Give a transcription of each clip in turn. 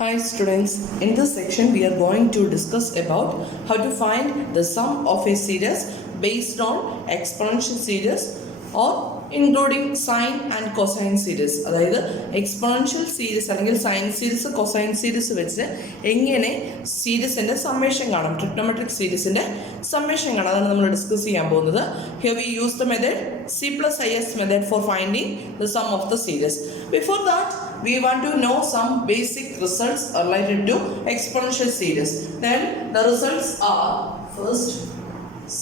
Hi students, in this section we are going to discuss about how to find the sum of a series based on exponential series or including sine and cosine series. അതായത് exponential series അല്ലെങ്കിൽ sine series cosine series വെച്ച് എങ്ങനെ സീരീസിൻ്റെ summation കാണാം, trigonometric സീരീസിൻ്റെ summation കാണാം, അതാണ് നമ്മൾ discuss ചെയ്യാൻ പോകുന്നത്. Here we use the method C plus IS method for finding the sum of the series. Before that, we want to know some basic results related to exponential series. Then the results are first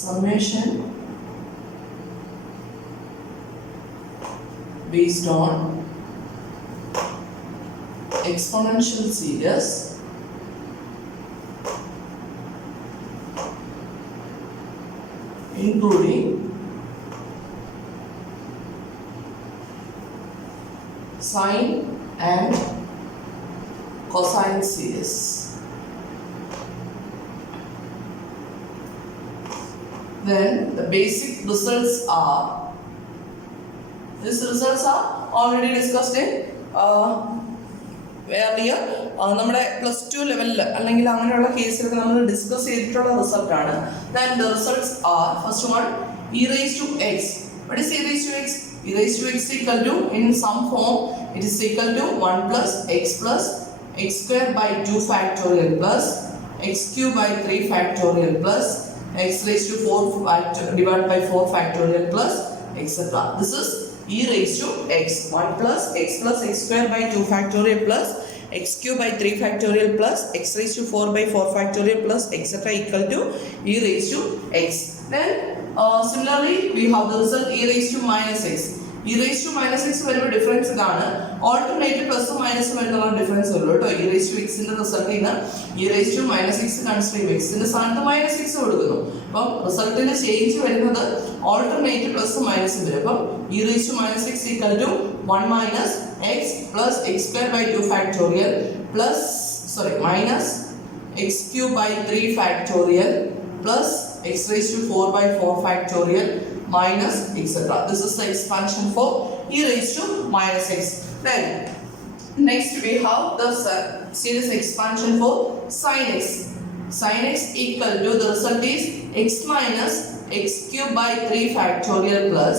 summation based on exponential series including sine and cosine series. Then the basic results are, these results are already discussed in earlier. നമ്മുടെ +2 ലെവലിൽ അല്ലെങ്കിൽ അങ്ങനെയുള്ള കേസിലൊക്കെ നമ്മൾ discuss ചെയ്തിട്ടുള്ള റിസൾട്ടാണ്. Then the results are, first one, e raised to x. What is e raised to x? E raised to x equal to, in some form, it is equal to 1 plus x square by 2 factorial plus x cube by 3 factorial plus x raised to 4 divided by 4 factorial plus etc. This is e raised to x. 1 plus x square by 2 factorial plus x cube by 3 factorial plus x raised to 4 by 4 factorial plus etc. equal to e raised to x. Then similarly we have the result e raised to minus x. e raised to minus x വരുമ്പോൾ difference ഇതാണ്. Alternative പ്ലസും മൈനസും വരുന്ന difference ഉള്ളൂ കേട്ടോ. e raised to x ന്റെ result ഇന്ന് e raised to minus x consider ചെയ്യും. x ന്റെ സ്ഥാനത്ത് മൈനസ് x കൊടുക്കുന്നു. അപ്പം റിസൾട്ടിന്റെ ചേഞ്ച് വരുന്നത് ഓൾട്ടർനേറ്റീവ് പ്ലസും മൈനസും വരും. അപ്പം e raised to minus x equal to 1 minus x plus x square by 2 factorial plus minus x cube by 3 factorial plus x raised to 4 by 4 factorial minus etc. This is the expansion for e raised to minus x. Then next we have the series expansion for sin x. Sin x equal to, the result is x minus x cube by 3 factorial plus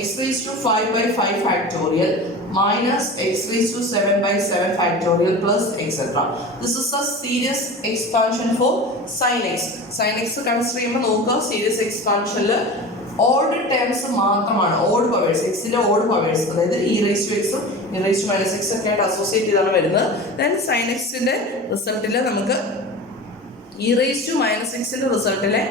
x raised to 5 by 5 factorial minus x raised to 7 by 7 factorial plus etc. This is the series expansion for sin x. Sin x consider ചെയ്യുമ്പോൾ നോക്കുക, series എക്സ്പാൻഷനിൽ odd terms മാത്രമാണ്, odd powers, എക്സിന്റെ odd powers, അതായത് e raised to x ഉം e raised to minus x ഒക്കെ ആയിട്ട് associate ചെയ്താണ് വരുന്നത്. ദെൻ sin x ന്റെ റിസൾട്ടിൽ നമുക്ക് e raised to minus x ന്റെ റിസൾട്ടിലെ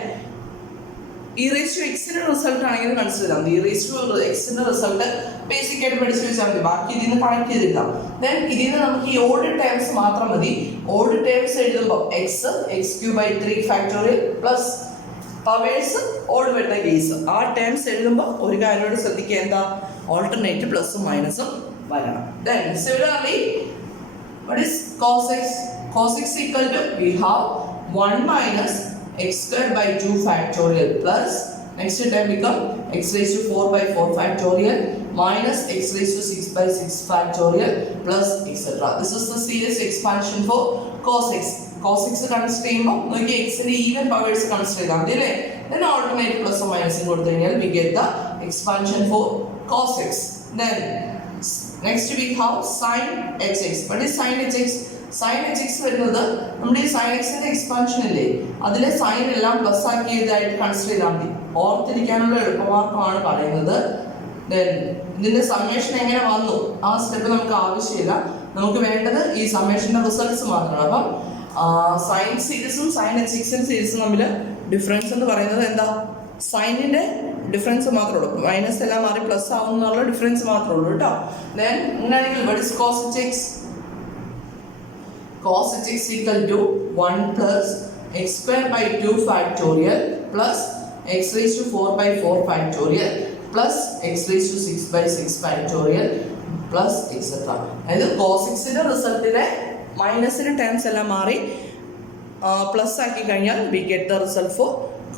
e raised to x ന്റെ റിസൾട്ട് ആണെങ്കിൽ കൺസിഡർ ചെയ്യാം. e raised to x ന്റെ റിസൾട്ട് ബേസിക് ആയിട്ട് പഠിച്ചു വെച്ചാൽ മതി, ബാക്കി ഇതിന് കണക്ട് ചെയ്തിരിക്കാം. ദെൻ ഇതിന് നമുക്ക് ഈ ഓഡ് ടേംസ് മാത്രം മതി. ഓഡ് ടേംസ് എഴുതുമ്പോൾ x cube by 3 factorial plus powers odd വരുന്ന കേസ്, ആ ടേംസ് എഴുതുമ്പോൾ ഒരു കാര്യത്തോട് ശ്രദ്ധിക്കുക, എന്താ, ഓൾട്ടർനേറ്റീവ് പ്ലസും മൈനസും വരണം. Then similarly, what is cos x? Cos x equal to, we have 1 minus x square by 2 factorial plus next term become x raised to 4 by 4 factorial minus x raised to 6 by 6 factorial plus etc. This is the series expansion for cos x. cos x consider ചെയ്യുമ്പോൾ നോക്കി എക്സിന്റെ even powers consider ചെയ്താൽ മതി അല്ലേ. then alternate പ്ലസും മൈനസും കൊടുത്തു കഴിഞ്ഞാൽ we get the expansion for cos x. then next we have sin hx. what is sin hx? sin hx വരുന്നത് നമ്മുടെ ഈ sin x ന്റെ എക്സ്പാൻഷൻ ഇല്ലേ, അതിലെ സൈൻ എല്ലാം പ്ലസ് ആക്കിയതായിട്ട് കൺസിഡർ ചെയ്താൽ മതി. ഓർത്തിരിക്കാനുള്ള എളുപ്പമാർഗമാണ് പറയുന്നത്. then ഇതിന്റെ സമ്മേഷൻ എങ്ങനെ വന്നു ആ സ്റ്റെപ്പ് നമുക്ക് ആവശ്യമില്ല, നമുക്ക് വേണ്ടത് ഈ സമ്മേഷന്റെ റിസൾട്ട്സ് മാത്രമാണ്. അപ്പം സൈൻ സീരീസും സൈൻ എച്ച് എക്സ് സീരീസും തമ്മിൽ ഡിഫറൻസ് എന്ന് പറയുന്നത് എന്താ, സൈനിന്റെ ഡിഫറൻസ് മാത്രമേ ഉള്ളൂ, മൈനസ് എല്ലാം മാറി പ്ലസ് ആവുന്നുള്ള ഡിഫറൻസ് മാത്രമേ ഉള്ളൂ കേട്ടോ. ദെൻ ഇങ്ങനെയാണെങ്കിൽ what is cos h? cos h equal to 1 plus x square by 2 factorial plus x raised to 4 by 4 factorial plus x raised to 6 by 6 factorial plus etc. അതായത് cos x ന്റെ റിസൾട്ടിലെ മൈനസിന്റെ terms എല്ലാം മാറി plus ആക്കി കഴിഞ്ഞാൽ we get the result for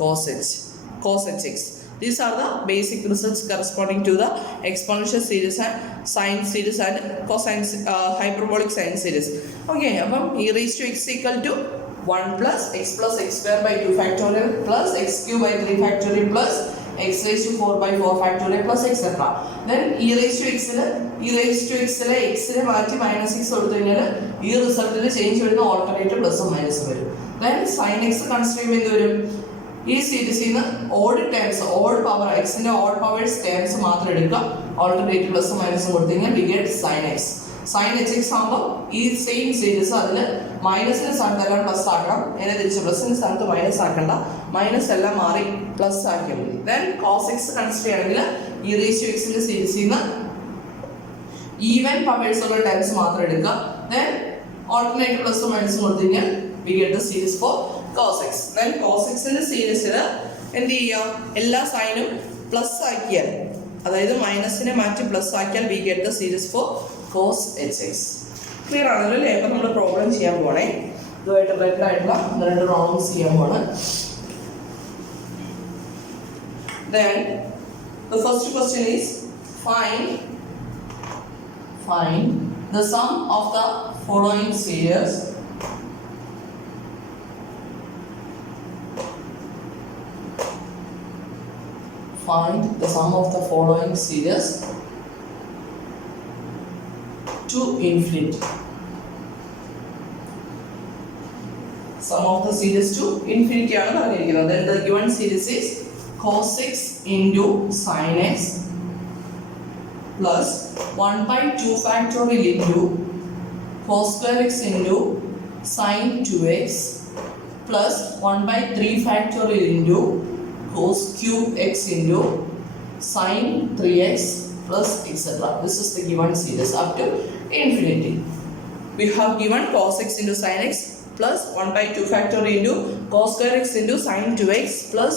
cos h. These are the basic results corresponding to the exponential series and sine series and cosine hyperbolic sine series. Okay, അപ്പം e raised to x equal to 1 plus x square by 2 factorial plus x cube by 3 factorial plus x raised to 4 by 4 factorial plus etc. Then e raised to x ലെ x നെ മാറ്റി minus x കൊടുത്തു കഴിഞ്ഞാൽ ഈ റിസൾട്ടിൽ change വരുന്ന alternative പ്ലസും മൈനസും വരും. Then sin x consider ചെയ്യുമ്പോൾ എന്ത് വരും? ഈ സീരീസിൽ നിന്ന് ഓഡ് ടേംസ്, ഓഡ് പവർ, എക്സിന്റെ ഓഡ് പവേഴ്സ് ടേംസ് മാത്രം എടുക്കുക. ഓൾട്ടർനേറ്റീവ് പ്ലസും മൈനസും കൊടുത്തു കഴിഞ്ഞാൽ we get sin x. sin hx ആകുമ്പോൾ ഈ സെയിം സീരീസ് അതിൽ മൈനസിന് സ്ഥാനത്ത് എല്ലാം പ്ലസ് ആക്കണം, എന്നെ തിരിച്ച് പ്ലസിന് സ്ഥാനത്ത് മൈനസ് ആക്കണ്ട, മൈനസ് എല്ലാം മാറി പ്ലസ് ആക്കിയാൽ മതി. ദെൻ cos x കൺസിഡർ ചെയ്യണമെങ്കിൽ e raised to x ന്റെ സീരീസിൽ നിന്ന് ഈവൻ പവേഴ്സ് ഉള്ള ടേംസ് മാത്രം എടുക്കുക. ദെൻ ഓൾട്ടർനേറ്റീവ് പ്ലസും മൈനസും കൊടുത്തു കഴിഞ്ഞാൽ we get the series for cos x. Then cos x ന്റെ സീരീസിൽ എന്ത് ചെയ്യുക? എല്ലാ സൈനും പ്ലസ് ആക്കിയാൽ, അതായത് മൈനസിനെ മാറ്റി പ്ലസ് ആക്കിയാൽ we get the series for cos hx. Clear ആണല്ലോ അല്ലേ? അപ്പം നമ്മൾ പ്രോബ്ലം ചെയ്യാൻ പോണേ. ഇതുമായിട്ട് റിലേറ്റഡ് ആയിട്ടുള്ള രണ്ട് പ്രോബ്ലംസ് ചെയ്യാൻ പോണ്. Then the first question is find the sum of the following series. Find the sum of the following series to infinity. Sum of the series to infinity ആണ് പറഞ്ഞിരിക്കുന്നത്. Then the given series is cos x into sin x plus 1 by 2 factorial into cos square x into sin 2x plus 1 by 3 factorial into cos cube x into sin 3x plus etc. This is the given series up to infinity. We have given cos x into sin x plus 1 by 2 factorial into cos square x into sin 2x plus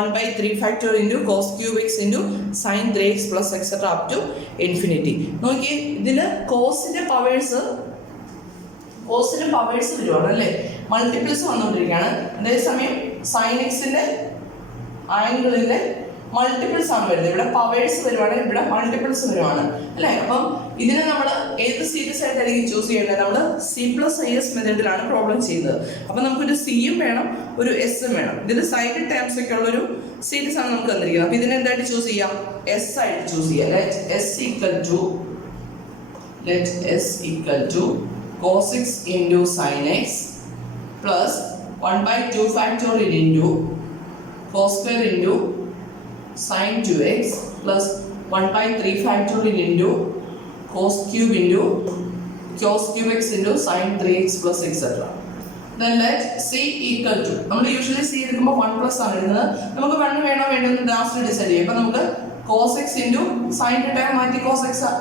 1 by 3 factorial into cos cube x into sin 3x plus etc. up to infinity. നോക്കിയേ, ഇതിന് കോസിന്റെ powers വരുവാണ് അല്ലേ, multiples വന്നുകൊണ്ടിരിക്കുകയാണ്. അതേസമയം sign എക്സിന്റെ ആംഗിളിന്റെ multiples ആണ് വരുന്നത്. ഇവിടെ പവേഴ്സ് വരുവാണ്, ഇവിടെ മൾട്ടിപ്പിൾസ് വരുവാണ് അല്ലേ. അപ്പം ഇതിനെ നമ്മൾ ഏത് സീരീസ് ആയിട്ടായിരിക്കും ചൂസ് ചെയ്യേണ്ടത്? നമ്മൾ C+IS മെത്തേഡിലാണ് പ്രോബ്ലം ചെയ്യുന്നത്. അപ്പം നമുക്കൊരു സിയും വേണം, ഒരു എസും വേണം. ഇതിന്റെ സൈഡ് ടേംസ് ഒക്കെ ഉള്ളൊരു സീരീസ് ആണ് നമുക്ക് തന്നിരിക്കുന്നത്. അപ്പം ഇതിനെ എന്തായിട്ട് ചൂസ് ചെയ്യാം? എസ് ആയിട്ട് ചൂസ് ചെയ്യാം. Let s equal to cos x into sin x plus 1 by 2 factorial into cos square into sin 2x plus 1 by 3 factorial into cos cube x into sin 3x plus etc. Then let c equal to, നമ്മൾ usually c എടുക്കുമ്പോൾ 1 plus ആണ് എടുക്കുന്നത്. നമുക്ക് 1 വേണോ വേണ്ടെന്ന് last decide ചെയ്യും. അപ്പം നമുക്ക് cos x into sin time മാറ്റി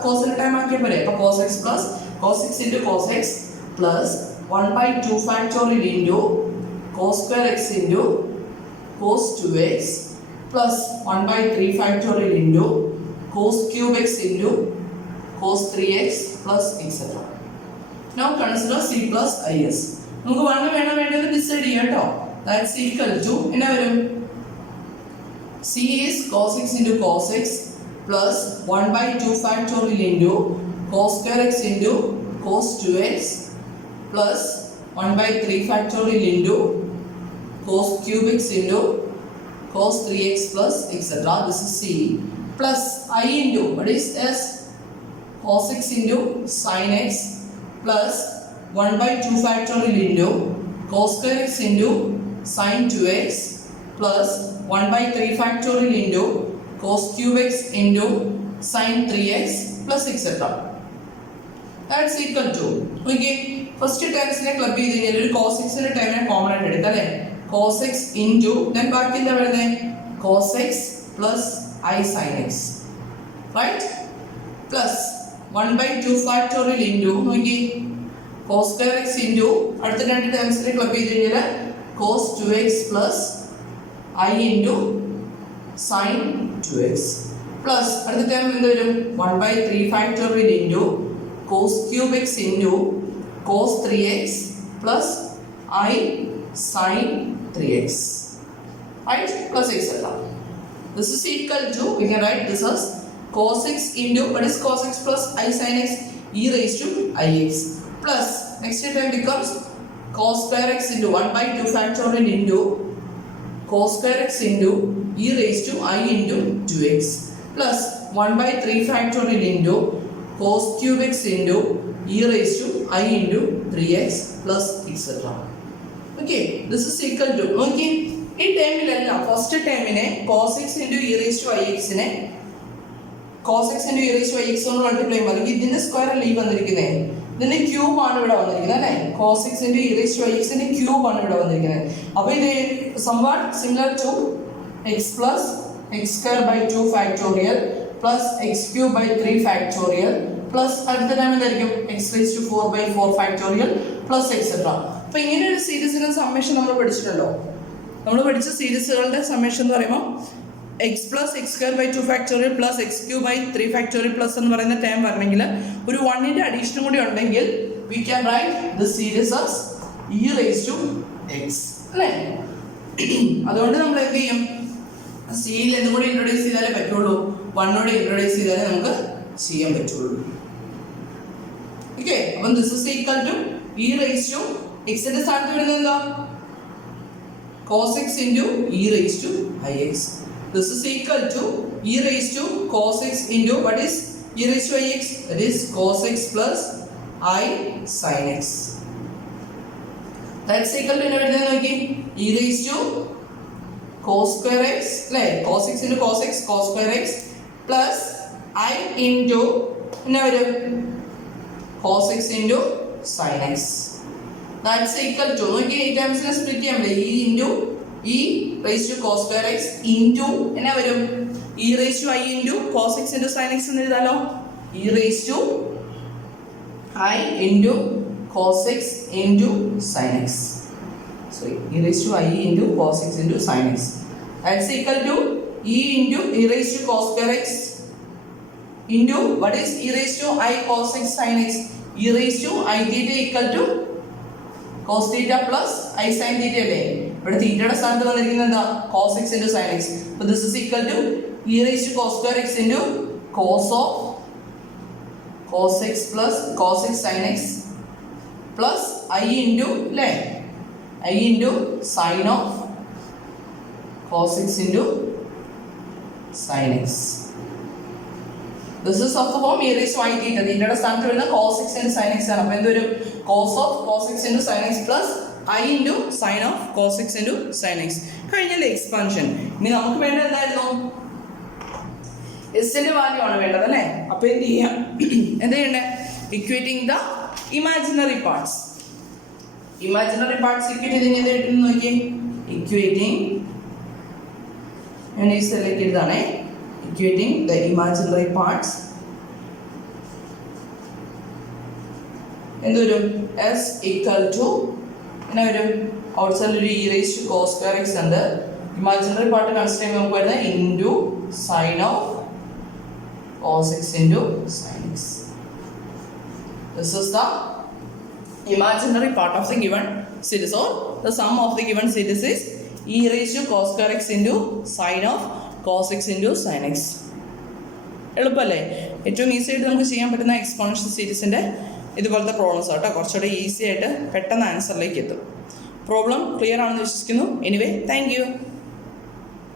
cosന്റെ ടൈം ആക്കിയാൽ പോരെ. അപ്പോൾ cos x into cos x plus 1 by 2 factorial into cos square x into cos 2x plus 1 by 3 factorial into cos cube x into cos 3x plus etc. Now consider C+IS. നമുക്ക് 1 വേണം വേണ്ടത് decide ചെയ്യാം കേട്ടോ. That's equal to എന്നാ വരും? C is cos x into cos x plus 1 by 2 factorial into cos square x into cos 2x plus 1 by 3 factorial into cos cube x into cos 3x plus etc. This is C plus I into, what is S? Cos x into sin x plus 1 by 2 factorial into cos square x into sin 2x plus 1 by 3 factorial into cos cube x into sin 3x plus etc. That's equal to, okay, first ടേംസിനെ club ചെയ്ത് കഴിഞ്ഞാൽ ഒരു cos x ന്റെ ടേമിനെ common ആയിട്ട് എടുക്കാം അല്ലേ. cos x into then ബാക്കി എന്താ വരുന്നത്? cos x plus I sin x, right? plus 1 by 2 factorial into നോക്കി cos square x into അടുത്ത രണ്ട് ടേംസിനെ ക്ലബ് ചെയ്ത് കഴിഞ്ഞാൽ cos 2x plus I into sin 2x plus അടുത്ത ടേം എന്ത് വരും? 1 by 3 factorial into cos cube x into cos 3x plus I sin 3x, right? plus etc. This is equal to, we can write this as cos x into, what is cos x plus I sin x? E raised to ix. Plus, next term becomes cos square x into 1 by 2 factorial into cos square x into e raised to I into 2x. Plus 1 by 3 factorial into cos cube x into e raised to I into 3x plus etc. Okay, this is equal to, okay, ഈ ടേമിലെല്ലാം first ടേമിനെ cos x into e raised to ix നെ cos x into e raised to ix കൊണ്ട് multiply ചെയ്യുമ്പോൾ അല്ലെങ്കിൽ ഇതിന്റെ square അല്ല ഈ വന്നിരിക്കുന്നത്, ഇതിന്റെ ക്യൂബ് ആണ് ഇവിടെ വന്നിരിക്കുന്നത് അല്ലേ. cos x into e raised to ix ന്റെ ക്യൂബ് ആണ് ഇവിടെ വന്നിരിക്കുന്നത്. അപ്പോൾ ഇത് somewhat similar to x plus x square by 2 factorial plus x cube by 3 factorial plus അടുത്ത ടൈം എന്തായിരിക്കും x raised to 4 by 4 factorial plus etc. അപ്പോൾ ഇങ്ങനെ ഒരു സീരീസിന്റെ സമ്മേഷൻ നമ്മൾ പഠിച്ചിട്ടുണ്ടോ? നമ്മൾ പഠിച്ച സീരീസുകളുടെ സമ്മേഷൻ എന്ന് പറയുമ്പോൾ x plus x square by 2 factorial plus x cube by 3 factorial plus എന്ന് പറയുന്ന ടേം വരണമെങ്കിൽ ഒരു 1ന്റെ അഡീഷനും കൂടി ഉണ്ടെങ്കിൽ we can write the series as e raise to x അല്ലേ. അതുകൊണ്ട് നമ്മൾ എന്ത് ചെയ്യും, സിയിൽ എന്തും കൂടി ഇൻട്രൊഡ്യൂസ് ചെയ്താലേ പറ്റുള്ളൂ, 1നോട് ഇൻട്രൊഡ്യൂസ് ചെയ്താലേ നമുക്ക് ചെയ്യാൻ പറ്റുള്ളൂ. ഓക്കെ, അപ്പം this is equal to e raise to എക്സിന്റെ സ്ഥാനത്ത് വരുന്നത് എന്താ, cos x into e raised to ix. This is equal to e raised to cos x into, what is e raised to ix? That is cos x plus I sin x. That's equal to okay, e raised to cos square x, like cos x into cos x, cos square x plus I into cos x into sin x. That's equal to, okay, ഈ ടേംസിനെ split ചെയ്യാൻ പറ്റില്ല, e into e raised to cos square x into എന്നാ വരും e raised to I into cos x into sin x എന്ന് എഴുതാലോ. e raised to I into cos x into sin x. Sorry, e raised to I into cos x into sin x. That's equal to e into e raised to cos square x into, what is e raised to I cos x sin x? e raised to I theta equal to cos theta plus I sin theta അല്ലേ. ഇവിടെ തീറ്റയുടെ സ്ഥാനത്ത് വന്നിരിക്കുന്നത് എന്താ, cos x into sin x. So this is equal to e raised to cos square x into cos of cos x plus cos x sin x plus I into അല്ലേ, I into sin of cos x into sin x. This is of the form e raised to I theta. തീറ്റയുടെ സ്ഥാനത്ത് വരുന്ന cos x into sin x ആണ്. അപ്പോൾ എന്തൊരു cos of cos x into sin x plus I into sin of cos x into sin x. കഴിഞ്ഞല്ലേ expansion. ഇനി നമുക്ക് വേണ്ടത് എന്തായിരുന്നു, എസിന്റെ വാല്യൂ ആണ് വേണ്ടത് അല്ലേ. അപ്പോൾ എന്ത് ചെയ്യാം, എന്താ ചെയ്യണ്ടേ, equating the imaginary parts. Imaginary parts equate ചെയ്ത് എന്ത് കിട്ടുന്നു നോക്കിയേ, ഇക്വേറ്റിംഗ്, ഞാൻ ഈ select ചെയ്തതാണേ, equating the imaginary parts എന്ത് വരും, s equal to എന്നാ വരും, ഔട്ട്സൈഡിൽ ഒരു e raised to cos square x ഉണ്ട്, ഇമാജിനറി പാർട്ട് കൺസിഡർ ചെയ്യുമ്പോൾ നമുക്ക് വരുന്നത് into sine of cos x into sin x. This is the imaginary part of the given series, or the sum of the given series is e raised to cos square x into sin of cos x into sin x. എളുപ്പമല്ലേ, ഏറ്റവും easy ആയിട്ട് നമുക്ക് ചെയ്യാൻ പറ്റുന്ന exponential സീരീസിൻ്റെ ഇതുപോലത്തെ problems ആട്ടോ, കുറച്ചുകൂടെ easy ആയിട്ട് പെട്ടെന്ന് ആൻസറിലേക്ക് എത്തും. പ്രോബ്ലം ക്ലിയർ ആണെന്ന് വിശ്വസിക്കുന്നു. Anyway, thank you.